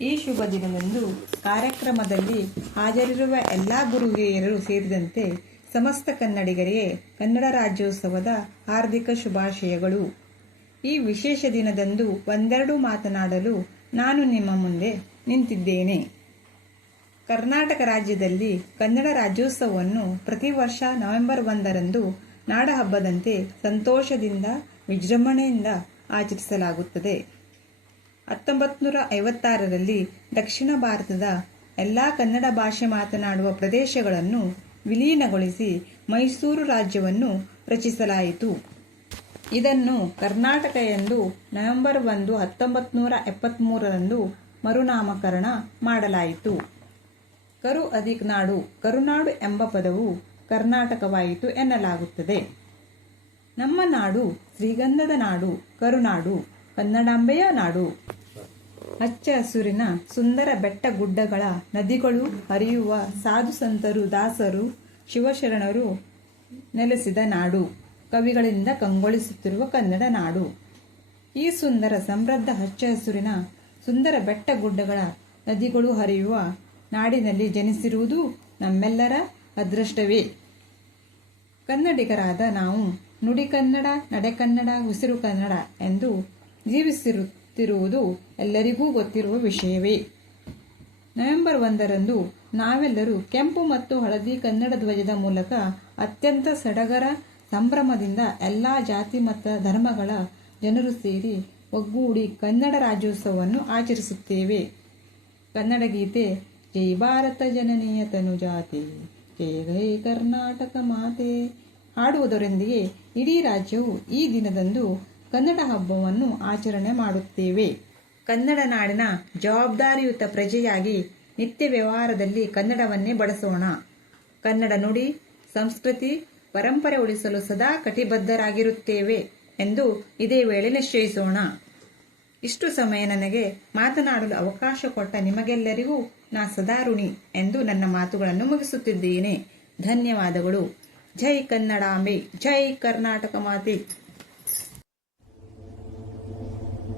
ಈ ಶುಭ ದಿನದಂದು ಕಾರ್ಯಕ್ರಮದಲ್ಲಿ ಹಾಜರಿರುವ ಎಲ್ಲ ಗುರುಹಿರಿಯರು ಸೇರಿದಂತೆ ಸಮಸ್ತ ಕನ್ನಡಿಗರಿಗೆ ಕನ್ನಡ ರಾಜ್ಯೋತ್ಸವದ ಹಾರ್ದಿಕ ಶುಭಾಶಯಗಳು. ಈ ವಿಶೇಷ ದಿನದಂದು ಒಂದೆರಡು ಮಾತನಾಡಲು ನಾನು ನಿಮ್ಮ ಮುಂದೆ ನಿಂತಿದ್ದೇನೆ. ಕರ್ನಾಟಕ ರಾಜ್ಯದಲ್ಲಿ ಕನ್ನಡ ರಾಜ್ಯೋತ್ಸವವನ್ನು ಪ್ರತಿ ವರ್ಷ ನವೆಂಬರ್ ಒಂದರಂದು ನಾಡಹಬ್ಬದಂತೆ ಸಂತೋಷದಿಂದ, ವಿಜೃಂಭಣೆಯಿಂದ ಆಚರಿಸಲಾಗುತ್ತದೆ. ಹತ್ತೊಂಬತ್ತು ನೂರ ಐವತ್ತಾರರಲ್ಲಿ ದಕ್ಷಿಣ ಭಾರತದ ಎಲ್ಲ ಕನ್ನಡ ಭಾಷೆ ಮಾತನಾಡುವ ಪ್ರದೇಶಗಳನ್ನು ವಿಲೀನಗೊಳಿಸಿ ಮೈಸೂರು ರಾಜ್ಯವನ್ನು ರಚಿಸಲಾಯಿತು. ಇದನ್ನು ಕರ್ನಾಟಕ ಎಂದು ನವೆಂಬರ್ ಒಂದು ಹತ್ತೊಂಬತ್ತು ನೂರ ಎಪ್ಪತ್ತ್ಮೂರರಂದು ಮರುನಾಮಕರಣ ಮಾಡಲಾಯಿತು. ಕರು ಅಧಿಕ್ನಾಡು ಕರುನಾಡು ಎಂಬ ಪದವು ಕರ್ನಾಟಕವಾಯಿತು ಎನ್ನಲಾಗುತ್ತದೆ. ನಮ್ಮ ನಾಡು ಶ್ರೀಗಂಧದ ನಾಡು, ಕರುನಾಡು, ಕನ್ನಡಾಂಬೆಯ ನಾಡು ಹಚ್ಚ ಹಸುರಿನ ಸುಂದರ ಬೆಟ್ಟ ಗುಡ್ಡಗಳ ನದಿಗಳು ಹರಿಯುವ ಸಾಧು ಸಂತರು, ದಾಸರು, ಶಿವಶರಣರು ನೆಲೆಸಿದ ನಾಡು, ಕವಿಗಳಿಂದ ಕಂಗೊಳಿಸುತ್ತಿರುವ ಕನ್ನಡ ನಾಡು. ಈ ಸುಂದರ ಸಮೃದ್ಧ ಹಚ್ಚ ಹಸುರಿನ ಸುಂದರ ಬೆಟ್ಟ ಗುಡ್ಡಗಳ ನದಿಗಳು ಹರಿಯುವ ನಾಡಿನಲ್ಲಿ ಜನಿಸಿರುವುದು ನಮ್ಮೆಲ್ಲರ ಅದೃಷ್ಟವೇ. ಕನ್ನಡಿಗರಾದ ನಾವು ನುಡಿ ಕನ್ನಡ, ನಡೆ ಕನ್ನಡ, ಉಸಿರು ಕನ್ನಡ ಎಂದು ಜೀವಿಸಿರುತ್ತಿರುವುದು ಎಲ್ಲರಿಗೂ ಗೊತ್ತಿರುವ ವಿಷಯವೇ. ನವೆಂಬರ್ ಒಂದರಂದು ನಾವೆಲ್ಲರೂ ಕೆಂಪು ಮತ್ತು ಹಳದಿ ಕನ್ನಡ ಧ್ವಜದ ಮೂಲಕ ಅತ್ಯಂತ ಸಡಗರ ಸಂಭ್ರಮದಿಂದ ಎಲ್ಲ ಜಾತಿ ಮತ್ತು ಧರ್ಮಗಳ ಜನರು ಸೇರಿ ಒಗ್ಗೂಡಿ ಕನ್ನಡ ರಾಜ್ಯೋತ್ಸವವನ್ನು ಆಚರಿಸುತ್ತೇವೆ. ಕನ್ನಡ ಗೀತೆ, ಜೈ ಭಾರತ ಜನನೀಯ ತನುಜಾತಿ ಜಯ ಗೈ ಕರ್ನಾಟಕ ಮಾತೆ. ಹಾಡುವುದರೊಂದಿಗೆ ಇಡೀ ರಾಜ್ಯವು ಈ ದಿನದಂದು ಕನ್ನಡ ಹಬ್ಬವನ್ನು ಆಚರಣೆ ಮಾಡುತ್ತೇವೆ. ಕನ್ನಡ ನಾಡಿನ ಜವಾಬ್ದಾರಿಯುತ ಪ್ರಜೆಯಾಗಿ ನಿತ್ಯ ವ್ಯವಹಾರದಲ್ಲಿ ಕನ್ನಡವನ್ನೇ ಬಳಸೋಣ. ಕನ್ನಡ ನುಡಿ, ಸಂಸ್ಕೃತಿ, ಪರಂಪರೆ ಉಳಿಸಲು ಸದಾ ಕಟಿಬದ್ಧರಾಗಿರುತ್ತೇವೆ ಎಂದು ಇದೇ ವೇಳೆ ನಿಶ್ಚಯಿಸೋಣ. ಇಷ್ಟು ಸಮಯ ನನಗೆ ಮಾತನಾಡಲು ಅವಕಾಶ ಕೊಟ್ಟ ನಿಮಗೆಲ್ಲರಿಗೂ ನಾ ಸದಾ ಋಣಿ ಎಂದು ನನ್ನ ಮಾತುಗಳನ್ನು ಮುಗಿಸುತ್ತಿದ್ದೇನೆ. ಧನ್ಯವಾದಗಳು. ಜೈ ಕನ್ನಡಾಂಬೆ ಜೈ ಕರ್ನಾಟಕ ಮಾತೆ.